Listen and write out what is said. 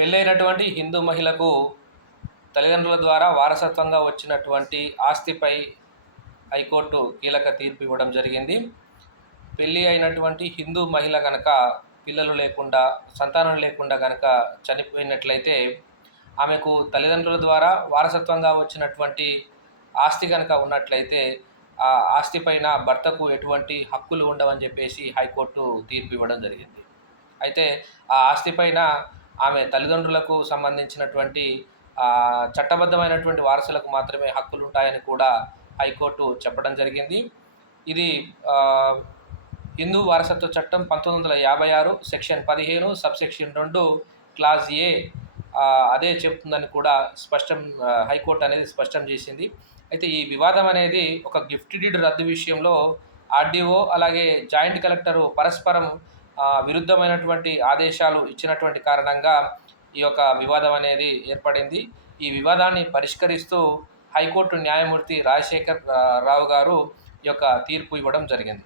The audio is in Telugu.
పెళ్ళైనటువంటి హిందూ మహిళకు తల్లిదండ్రుల ద్వారా వారసత్వంగా వచ్చినటువంటి ఆస్తిపై హైకోర్టు కీలక తీర్పు ఇవ్వడం జరిగింది. పెళ్ళి అయినటువంటి హిందూ మహిళ కనుక పిల్లలు లేకుండా, సంతానం లేకుండా కనుక చనిపోయినట్లయితే ఆమెకు తల్లిదండ్రుల ద్వారా వారసత్వంగా వచ్చినటువంటి ఆస్తి కనుక ఉన్నట్లయితే ఆ ఆస్తి పైన భర్తకు ఎటువంటి హక్కులు ఉండవని చెప్పేసి హైకోర్టు తీర్పు ఇవ్వడం జరిగింది. అయితే ఆ ఆస్తి పైన ఆమె తల్లిదండ్రులకు సంబంధించినటువంటి చట్టబద్ధమైనటువంటి వారసులకు మాత్రమే హక్కులు ఉంటాయని కూడా హైకోర్టు చెప్పడం జరిగింది. ఇది హిందూ వారసత్వ చట్టం 1956 సెక్షన్ 15 సబ్సెక్షన్ 2 క్లాజ్ ఏ అదే చెప్తుందని కూడా హైకోర్టు అనేది స్పష్టం చేసింది. అయితే ఈ వివాదం అనేది ఒక గిఫ్ట్ డీడ్ రద్దు విషయంలో ఆర్డీఓ అలాగే జాయింట్ కలెక్టరు పరస్పరం విరుద్ధమైనటువంటి ఆదేశాలు ఇచ్చినటువంటి కారణంగా ఈ యొక్క వివాదం అనేది ఏర్పడింది. ఈ వివాదాన్ని పరిష్కరిస్తూ హైకోర్టు న్యాయమూర్తి రాజశేఖర్ రావు గారు ఈ యొక్క తీర్పు ఇవ్వడం జరిగింది.